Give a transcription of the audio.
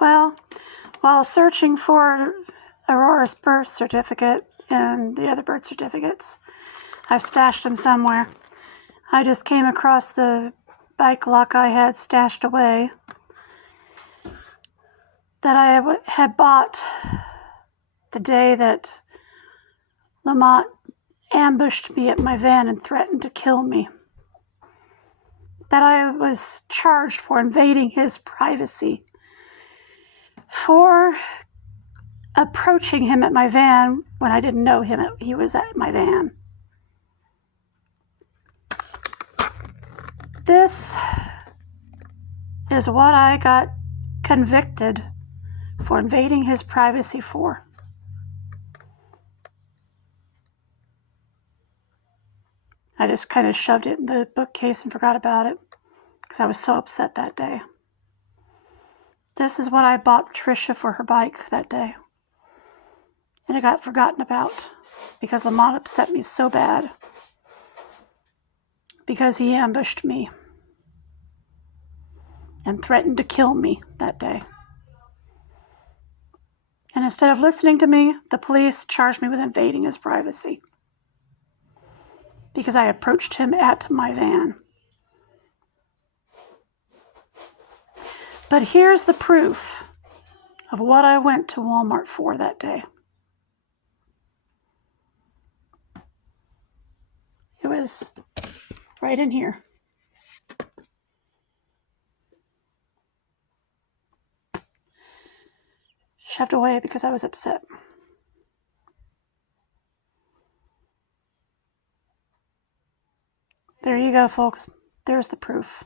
Well, while searching for Aurora's birth certificate and the other birth certificates, I've stashed them somewhere. I just came across the bike lock I had stashed away that I had bought the day that LaMonte ambushed me at my van and threatened to kill me. That I was charged for invading his privacy, for approaching him at my van when I didn't know he was at my van. This is what I got convicted for invading his privacy for. I just kind of shoved it in the bookcase and forgot about it because I was so upset that day. This is what I bought Tricia for her bike that day. And it got forgotten about because LaMonte upset me so bad because he ambushed me and threatened to kill me that day. And instead of listening to me, the police charged me with invading his privacy because I approached him at my van. But here's the proof of what I went to Walmart for that day. It was right in here. Shoved away because I was upset. There you go, folks. There's the proof.